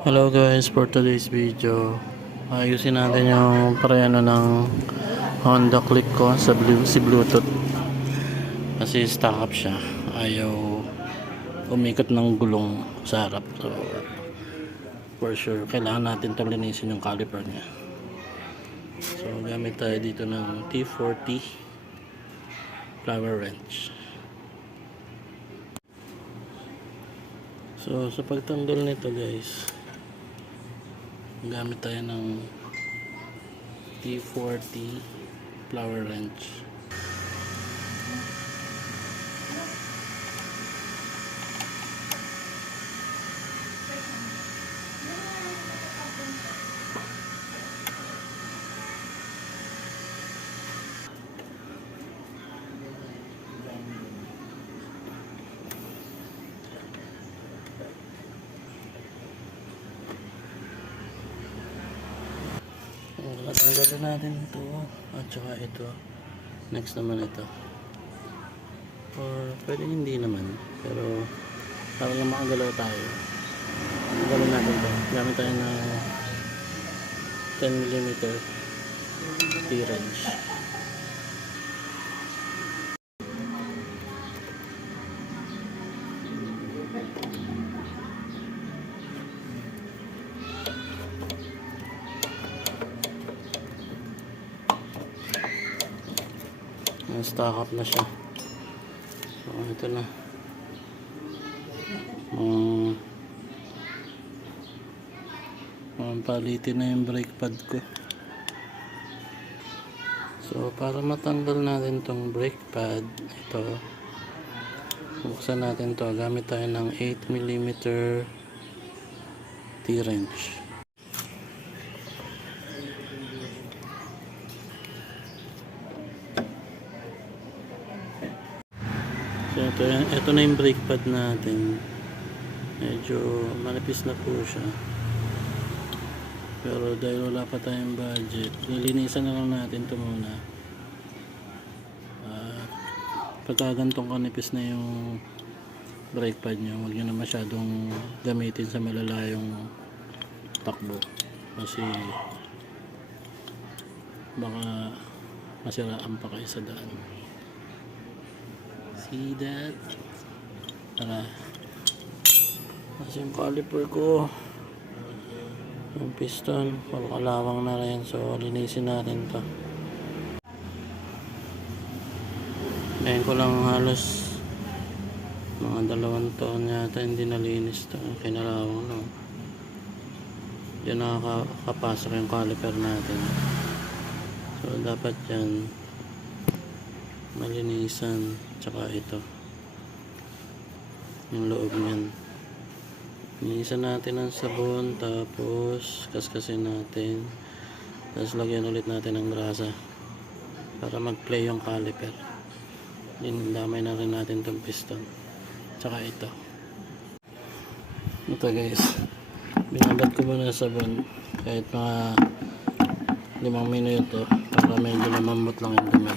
Hello guys, for today's video ayusin natin yung preno ng Honda Click ko sa Bluetooth kasi stuck up siya, ayaw umikot ng gulong sa harap. So for sure kailangan natin itong linisin yung caliper niya. So gamit tayo dito ng T40 flower wrench. So sa pagtanggal nito guys, gamit tayo ng T40 flower wrench. Tanggalin natin ito at saka ito. Next naman ito, or pwede hindi naman, pero para lang makagalaw tayo, tanggalin natin ito. Gamit tayo ng 10mm T-wrench. Stock up na siya. So ito na. Palitin na yung brake pad ko. So para matanggal natin tong brake pad, ito, buksan natin to. Gamit tayo ng 8mm T-wrench. So ito na yung brake pad natin. Medyo manipis na po siya, pero dahil wala pa tayong budget, nilinisan na lang natin ito muna. Pagka gantong kanipis na yung brake pad nyo, huwag nyo na masyadong gamitin sa malalayong takbo, kasi baka masiraan pa kayo sa daan. See that? Tara. Kasi yung caliper ko, yung piston, kalawang na rin. So linisin natin to. Ngayon ko lang halos mga 2 taon yata hindi nalinis to. Kinalawang, no? Yan nakakapasok yung caliper natin. So dapat yan malinisan. Tsaka ito, yung loob niyan, linisan natin ng sabon, tapos kaskasin natin, tapos lagyan ulit natin ng grasa para mag-play yung caliper. Damay na rin natin itong piston. Tsaka ito guys, binabad ko muna sa sabon kahit mga 5 minuto para medyo lumambot lang yung dumi.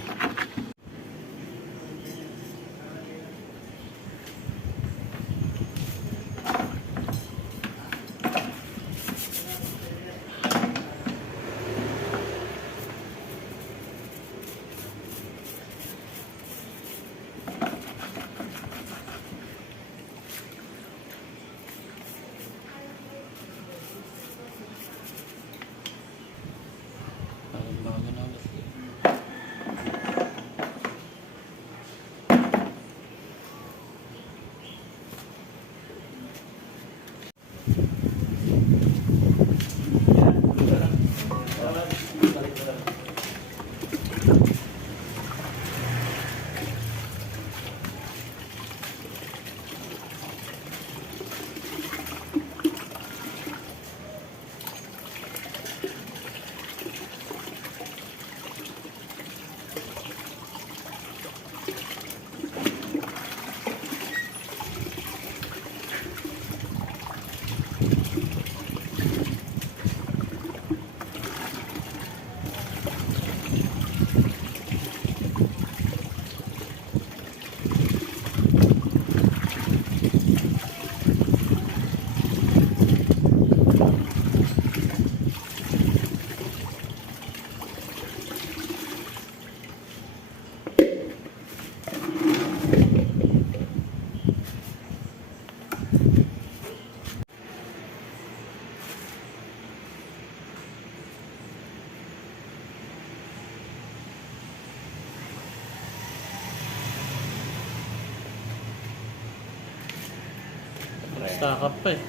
Stack up pa eh.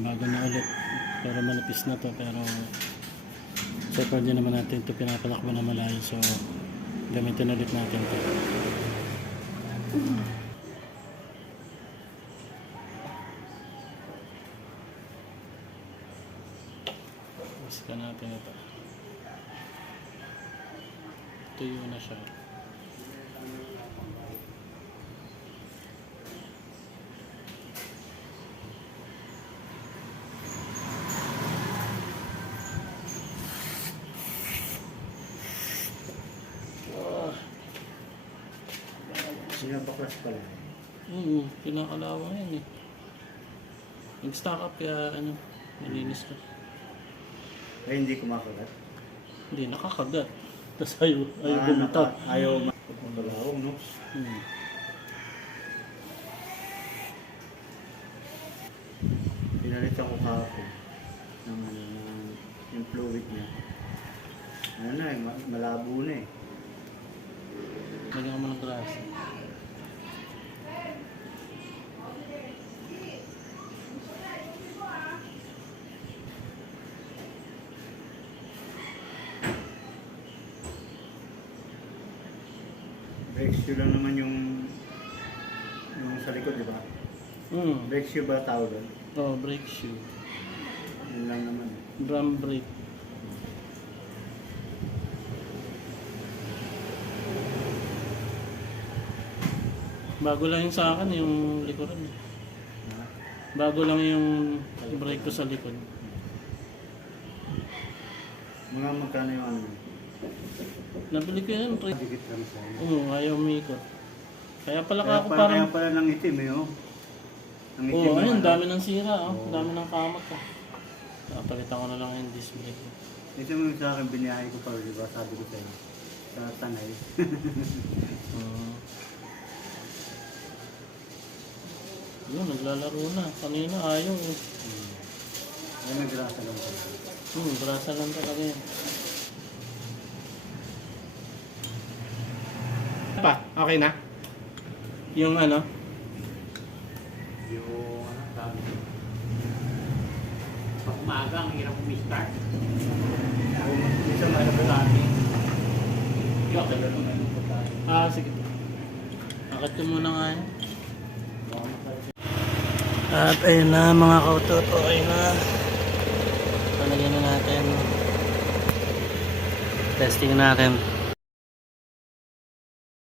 Bago na ulit. Pero manipis na to. Pero so far din naman natin ito pinapalakbo na malayo. So gamitin ulit natin ito. Basta natin ito. Tuyo na siya. Sinabaklas pala. Pinakalawang yan eh. Nag-stack up kaya ano, nalinis ka. Ay, hindi kumakagat. Hindi, nakakagat. Tapos ayaw bumitaw. Ayaw magpapalawang, no? Pinalitan ko kahapon ng yung fluid niya. Ano na eh, malabo na eh. Lagyan mo ng grass. Brake shoe lang naman yung sa likod, di ba? Brake shoe ba tawag doon? Oh, brake shoe. Yun lang naman. Drum brake. Bago lang yung sa akin, yung likuran. Ha? Bago lang yung brake ko sa likod. Mga magkano yung ano? Nabili ko yun, pre. Dikit lang sa Ayaw umikot. Kaya pala Kaya ako kaya parang... pala ng itim eh, oh. Ang itim Oo, ng ayun, ano. dami ng sira, oh. Oo. Dami ng kamot, oh. Napalitan ko na lang yung disc brake. Ito mo yung sa akin, biniyahe ko pa, di ba? Sabi ko sa'yo. Sa Tanay. Yun, naglalaro na. Kanina ayaw, eh. Ay, nagrasa lang ko. Brasa lang talaga yan. Pa, okay na? Yung ano? Yung ano, sabi ko. Pag umaga, ang hirap umistart. Isang ano ba natin? Sige. Akit ko muna nga yan. At ayun na mga kautot, okay na. Palagyan na natin. Testing natin.